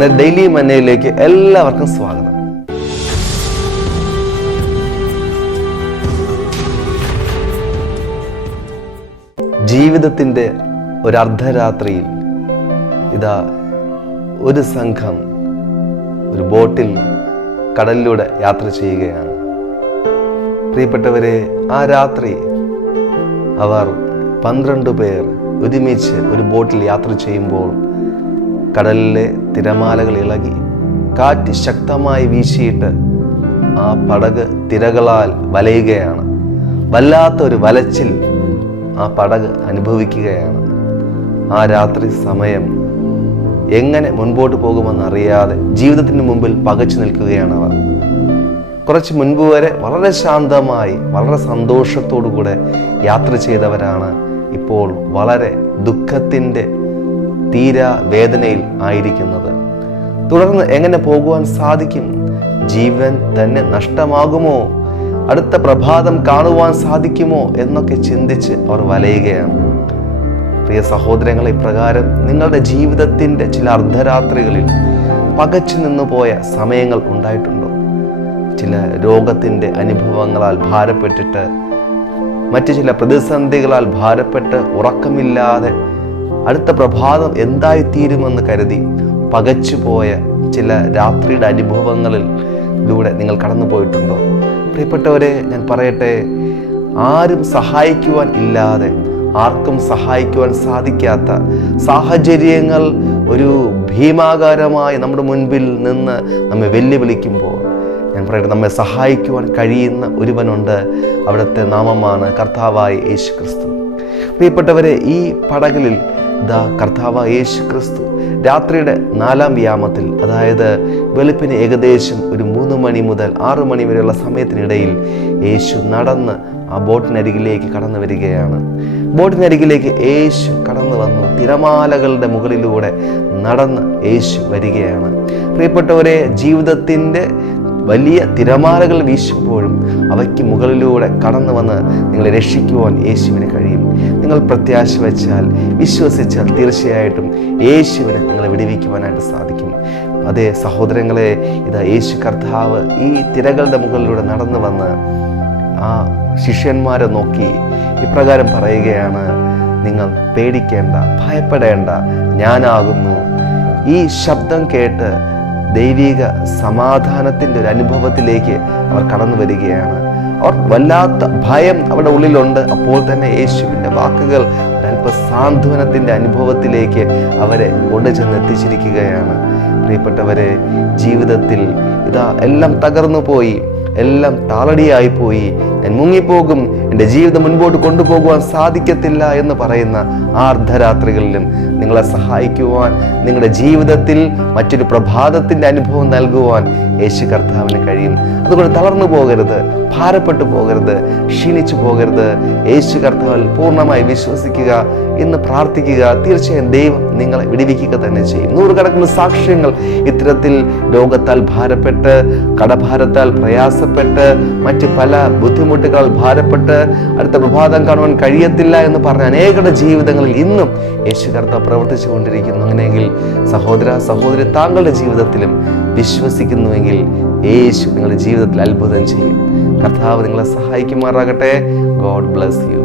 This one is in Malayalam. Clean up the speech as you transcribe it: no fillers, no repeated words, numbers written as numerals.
ഡെയിലി മന്നയിലേക്ക് എല്ലാവർക്കും സ്വാഗതം. ജീവിതത്തിൻ്റെ ഒരു അർദ്ധരാത്രിയിൽ ഇതാ ഒരു സംഘം ഒരു ബോട്ടിൽ കടലിലൂടെ യാത്ര ചെയ്യുകയാണ്. പ്രിയപ്പെട്ടവരെ, ആ രാത്രി അവർ 12 പേർ ഒരുമിച്ച് ഒരു ബോട്ടിൽ യാത്ര ചെയ്യുമ്പോൾ കടലിലെ തിരമാലകൾ ഇളകി കാറ്റ് ശക്തമായി വീശിയിട്ട് ആ പടക് തിരകളാൽ വലയുകയാണ്. വല്ലാത്തൊരു വലച്ചിൽ ആ പടക് അനുഭവിക്കുകയാണ്. ആ രാത്രി സമയം എങ്ങനെ മുൻപോട്ട് പോകുമെന്നറിയാതെ ജീവിതത്തിന് മുമ്പിൽ പകച്ചു നിൽക്കുകയാണ് അവർ. കുറച്ച് മുൻപ് വരെ വളരെ ശാന്തമായി വളരെ സന്തോഷത്തോടു കൂടെ യാത്ര ചെയ്തവരാണ് ഇപ്പോൾ വളരെ ദുഃഖത്തിൻ്റെ തീരാ വേദനയിൽ ആയിരിക്കുന്നത്. തുടർന്ന് എങ്ങനെ പോകുവാൻ സാധിക്കും? ജീവൻ തന്നെ നഷ്ടമാകുമോ? അടുത്ത പ്രഭാതം കാണുവാൻ സാധിക്കുമോ എന്നൊക്കെ ചിന്തിച്ച് അവർ വലയുകയാണ്. പ്രിയ സഹോദരങ്ങളെ, ഇപ്രകാരം നിങ്ങളുടെ ജീവിതത്തിൻ്റെ ചില അർദ്ധരാത്രികളിൽ പകച്ചു നിന്നു പോയ സമയങ്ങൾ ഉണ്ടായിട്ടുണ്ടോ? ചില രോഗത്തിൻ്റെ അനുഭവങ്ങളാൽ ഭാരപ്പെട്ടിട്ട്, മറ്റു ചില പ്രതിസന്ധികളാൽ ഭാരപ്പെട്ട് ഉറക്കമില്ലാതെ അടുത്ത പ്രഭാതം എന്തായിത്തീരുമെന്ന് കരുതി പകച്ചുപോയ ചില രാത്രിയുടെ അനുഭവങ്ങളിലൂടെ നിങ്ങൾ കടന്നു പോയിട്ടുണ്ടോ? പ്രിയപ്പെട്ടവരെ, ഞാൻ പറയട്ടെ, ആരും സഹായിക്കുവാൻ ഇല്ലാതെ, ആർക്കും സഹായിക്കുവാൻ സാധിക്കാത്ത സാഹചര്യങ്ങൾ ഒരു ഭീമാകാരമായി നമ്മുടെ മുൻപിൽ നിന്ന് നമ്മെ വെല്ലുവിളിക്കുമ്പോൾ ഞാൻ പറയട്ടെ, നമ്മെ സഹായിക്കുവാൻ കഴിയുന്ന ഒരുവനുണ്ട്. അവിടുത്തെ നാമമാണ് കർത്താവായ യേശു ക്രിസ്തു. പ്രിയപ്പെട്ടവരെ, ഈ പടകിൽ കർത്താവായ യേശു ക്രിസ്തു രാത്രിയുടെ 4-ാം യാമത്തിൽ, അതായത് വെളുപ്പിന് ഏകദേശം ഒരു 3 മണി മുതൽ 6 മണി വരെയുള്ള സമയത്തിനിടയിൽ യേശു നടന്ന് ആ ബോട്ടിനരികിലേക്ക് കടന്നു വരികയാണ്. ബോട്ടിനരികിലേക്ക് യേശു കടന്നു വന്നു. തിരമാലകളുടെ മുകളിലൂടെ നടന്ന് യേശു വരികയാണ്. പ്രിയപ്പെട്ടവരെ, ജീവിതത്തിൻ്റെ വലിയ തിരമാലകൾ വീശുമ്പോഴും അവയ്ക്ക് മുകളിലൂടെ കടന്നു വന്ന് നിങ്ങളെ രക്ഷിക്കുവാൻ യേശുവിന് കഴിയും. നിങ്ങൾ പ്രത്യാശ വെച്ചാൽ, വിശ്വസിച്ചാൽ തീർച്ചയായിട്ടും യേശുവിന് നിങ്ങളെ വിടുവിക്കുവാനായിട്ട് സാധിക്കും. അതേ സഹോദരങ്ങളെ, ഇതാ യേശു കർത്താവ് ഈ തിരകളുടെ മുകളിലൂടെ നടന്നു വന്ന് ആ ശിഷ്യന്മാരെ നോക്കി ഇപ്രകാരം പറയുകയാണ്: നിങ്ങൾ പേടിക്കേണ്ട, ഭയപ്പെടേണ്ട, ഞാനാകുന്നു. ഈ ശബ്ദം കേട്ട് ദൈവിക സമാധാനത്തിൻ്റെ ഒരു അനുഭവത്തിലേക്ക് അവർ കടന്നു വരികയാണ്. അവർ വല്ലാത്ത ഭയം അവരുടെ ഉള്ളിലുണ്ട്. അപ്പോൾ തന്നെ യേശുവിൻ്റെ വാക്കുകൾ ഒരല്പ സാന്ത്വനത്തിൻ്റെ അനുഭവത്തിലേക്ക് അവരെ കൊണ്ടുചെന്നെത്തിച്ചിരിക്കുകയാണ്. പ്രിയപ്പെട്ടവരെ, ജീവിതത്തിൽ ഇതാ എല്ലാം തകർന്നു പോയി, എല്ലാം താളടിയായിപ്പോയി, ഞാൻ മുങ്ങിപ്പോകും, എൻ്റെ ജീവിതം മുൻപോട്ട് കൊണ്ടുപോകുവാൻ സാധിക്കത്തില്ല എന്ന് പറയുന്ന ആ അർദ്ധരാത്രികളിലും നിങ്ങളെ സഹായിക്കുവാൻ, നിങ്ങളുടെ ജീവിതത്തിൽ മറ്റൊരു പ്രഭാതത്തിൻ്റെ അനുഭവം നൽകുവാൻ യേശു കർത്താവിന് കഴിയും. അതുകൊണ്ട് തളർന്നു പോകരുത്, ഭാരപ്പെട്ടു പോകരുത്, ക്ഷീണിച്ചു പോകരുത്. യേശു കർത്താവിൽ പൂർണ്ണമായി വിശ്വസിക്കുക, ഇന്ന് പ്രാർത്ഥിക്കുക. തീർച്ചയായും ദൈവം നിങ്ങളെ വിടുവിക്കുക തന്നെ ചെയ്യും. 100 കണക്കിന് സാക്ഷ്യങ്ങൾ ഇത്തരത്തിൽ രോഗത്താൽ ഭാരപ്പെട്ട്, കടഭാരത്താൽ പ്രയാസപ്പെട്ട്, മറ്റ് പല ബുദ്ധിമുട്ടുകളാൽ ഭാരപ്പെട്ട് അടുത്ത പ്രഭാതം കാണുവാൻ കഴിയത്തില്ല എന്ന് പറഞ്ഞ അനേകരുടെ ജീവിതങ്ങളിൽ ഇന്നും യേശു കർത്താവ് പ്രവർത്തിച്ചു കൊണ്ടിരിക്കുന്നു. അങ്ങനെയെങ്കിൽ സഹോദര സഹോദരി, താങ്കളുടെ ജീവിതത്തിലും വിശ്വസിക്കുന്നുവെങ്കിൽ യേശു നിങ്ങളുടെ ജീവിതത്തിൽ അത്ഭുതം ചെയ്യും. കർത്താവ് നിങ്ങളെ സഹായിക്കുമാറാകട്ടെ. God bless you.